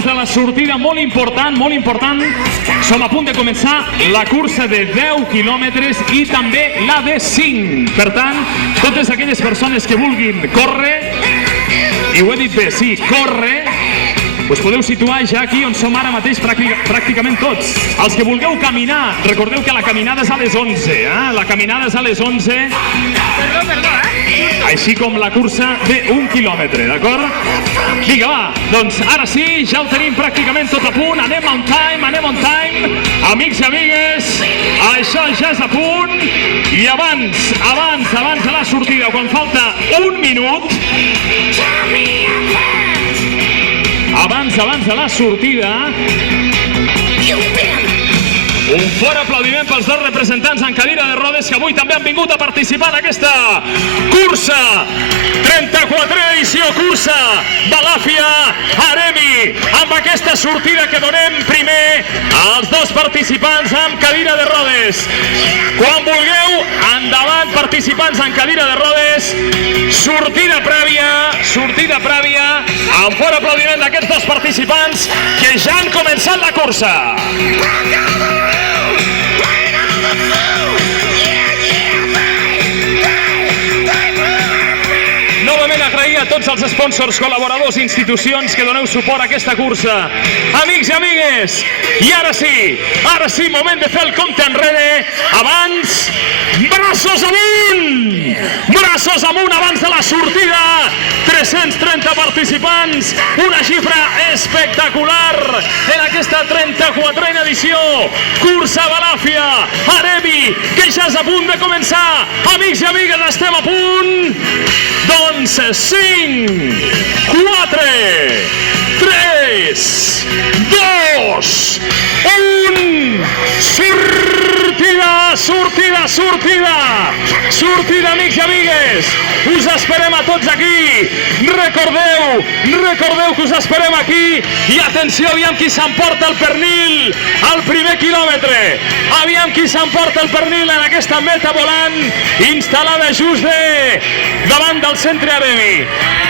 abans de la sortida, molt important, som a punt de començar la cursa de 10 quilòmetres i també la de 5. Per tant, totes aquelles persones que vulguin córrer, i ho he dit bé, sí, córrer, us podeu situar ja aquí on som ara mateix pràcticament tots. Els que vulgueu caminar, recordeu que la caminada és a les 11, la caminada és a les 11. Perdó, Així com la cursa d'1 quilòmetre, d'acord? Vinga, va, doncs ara sí, ja ho tenim pràcticament tot a punt. Anem on time. Amics i amigues, això ja és a punt. I abans de la sortida, quan falta un minut, abans de la sortida, un fort aplaudiment pels dos representants en cadira de rodes que avui també han vingut a participar en aquesta cursa. 34a edició, cursa Balàfia Aremi, amb aquesta sortida que donem primer als dos participants amb cadira de rodes. Quan vulgueu, endavant, participants en cadira de rodes. Sortida prèvia, amb fort aplaudiment d'aquests dos participants que ja han començat la cursa. Novament agrair a tots els sponsors, col·laboradors i institucions que doneu suport a aquesta cursa. Amics i amigues, i ara sí, moment de fer el compte enrere. Abans, braços amunt abans de la sortida. 330 participants, una xifra espectacular en aquesta 34a edició. Cursa Balàfia Aremi, que ja és a punt de començar. Amics i amigues, estem a punt. Doncs 5, 4, 3, 2, 1, sortida, amics i amigues. Us esperem a tots aquí. Recordeu que us esperem aquí. I atenció, aviam qui s'emporta el pernil al primer quilòmetre. Aviam qui s'emporta el pernil en aquesta meta volant instal·lada just davant del centre Aremi.